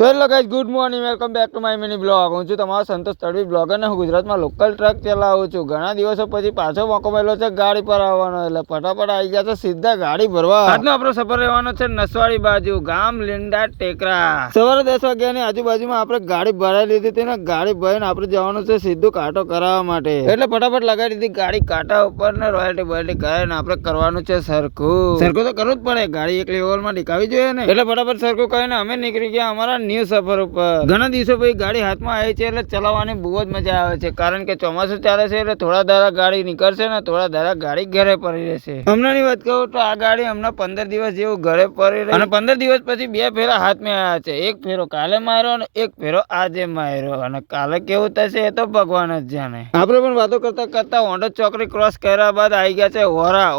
So hello guys, good morning, welcome back to my mini blog. હું છું તમારો સંતોષ Tadvi blogger ને હું ગુજરાતમાં લોકલ ટ્રક ચલાવું છું. ઘણા દિવસો પછી પાછો મોકો મળ્યો છે ગાડી પર આવવાનો, એટલે ફટાફટ આવી ગયા છે સીધા ગાડી ભરવા. આજનો આપણો સફર રહેવાનો છે નસવાડી બાજુ, ગામ લીંડા ટેકરા. સવારે 10 વાગ્યાની આજુબાજુમાં આપણે ગાડી ભરાઈ લીધી હતી ને ગાડી ભરીને આપણે જવાનું છે સીધું કાંટો કરાવવા માટે. એટલે ફટાફટ લગાડી દીધી ગાડી કાંટા ઉપર ને રોયલ્ટી બોયલ્ટી કરાવીને આપણે કરવાનું છે સરખું તો કરવું જ પડે, ગાડી એક લેવલમાં ટીકાવી જોઈએ ને. એટલે ફટાફટ સરખું કરીને અમે નીકળી ગયા અમારા ન્યૂ સફર ઉપર. ઘણા દિવસો પછી ગાડી હાથમાં આવી છે એટલે ચલાવવાની બહુ જ મજા આવે છે, કારણ કે ચોમાસું ચાલે છે એટલે થોડા દાડા ગાડી નીકળશે ને થોડા દાડા ગાડી ઘરે પડી રહેશે. હમણાંની વાત કહું તો આ ગાડી હમણાં 15 દિવસ જેવું ઘરે પડી રહી અને 15 દિવસ પછી 2 ફેરા હાથમાં આવ્યા છે. એક ફેરો કાલે માર્યો અને એક ફેરો આજે માર્યો, અને કાલે કેવું થશે એ તો ભગવાન જ જાણે. આપણે પણ વાતો કરતા કરતા ઓંડો ચોકડી ક્રોસ કર્યા બાદ આવી ગયા છે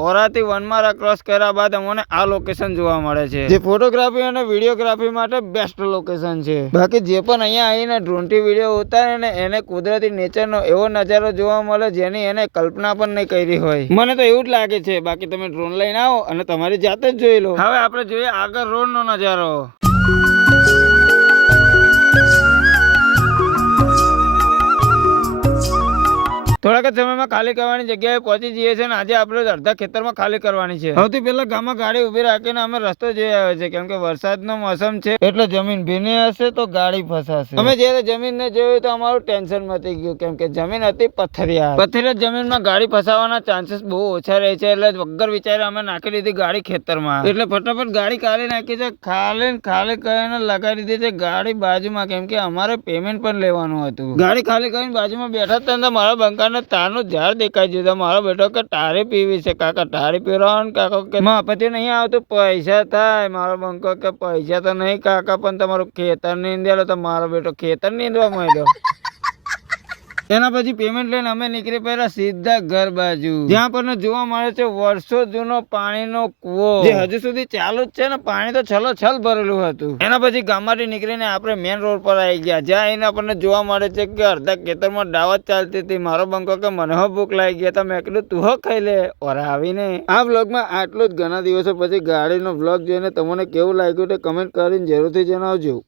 ઓરાથી વનમારા ક્રોસ કર્યા બાદ અમને આ લોકેશન જોવા મળે છે, જે ફોટોગ્રાફી અને વિડીયોગ્રાફી માટે બેસ્ટ લોકેશન છે. બાકી જે પણ અહીંયા આવીને ડ્રોનથી વિડીયો ઉતારે ને એને કુદરતી નેચરનો એવો નજારો જોવા મળે જેની એને કલ્પના પણ નહીં કરી હોય. મને તો એવું જ લાગે છે. બાકી તમે ડ્રોન લઈને આવો અને તમારી જાતે જ જોઈ લો. હવે આપણે જોઈએ આગળ રોડનો નજારો. થોડાક જ સમયમાં ખાલી કરવાની જગ્યાએ પહોંચી જઈએ છીએ, આજે આપણે અડધા ખેતરમાં ખાલી કરવાની છે. સૌથી પહેલા ગામમાં ગાડી ઉભી રાખીને અમે રસ્તો જોઈ આવ્યા છે, કેમ કે વરસાદનો મોસમ છે એટલે જમીન ભીની હશે તો ગાડી ફસાશે. અમે જયારે જમીનને જોયું તો અમારું ટેન્શન મટી ગયું, કેમ કે જમીન હતી પથ્થરિયા જમીનમાં ગાડી ફસાવાના ચાન્સીસ બહુ ઓછા રહે છે. એટલે વગર વિચારે અમે નાખી દીધી ગાડી ખેતરમાં. એટલે ફટાફટ ગાડી કાઢી નાખી છે, ખાલી કરીને લગાવી દીધી છે ગાડી બાજુમાં, કેમ કે અમારે પેમેન્ટ પણ લેવાનું હતું. ગાડી ખાલી કરીને બાજુમાં બેઠા હતા મારા બંકા તારનું ઝાડ દેખાઈ ગયું. મારો બેટો કે તારે પીવી છે કાકા, તારે પીવડાવો કાકો કે આપત્તિ નહીં આવતું, પૈસા થાય. મારો બંકો કે પૈસા તો નહીં કાકા, પણ તમારું ખેતર નીંદેલો. તો મારો બેટો ખેતર નીંદવા માંડ્યો. એના પછી પેમેન્ટ લઈને અમે નીકળી પડ્યા સીધા ઘર બાજુ, જ્યાં પર જોવા મળે છે વર્ષો જૂનો પાણીનો કૂવો, જે હજુ સુધી ચાલુ જ છે ને. પાણી તો છલ ભરેલું હતું. એના પછી ગામમાંથી નીકળીને આપણે મેન રોડ પર આવી ગયા, જ્યાં આવીને આપણને જોવા મળે છે કે અડધા ખેતરમાં દાવત ચાલતી હતી. મારો બંકો કે મને હો ભૂખ લાગી ગયા, તો મેં કીધું તું હો ખાઈ લે. ઓરા આવીને આ વ્લોગમાં આટલું જ. ઘણા દિવસો પછી ગાડીનો વ્લોગ જોઈને તમને કેવું લાગ્યું તે કમેન્ટ કરીને જરૂરથી જણાવજો.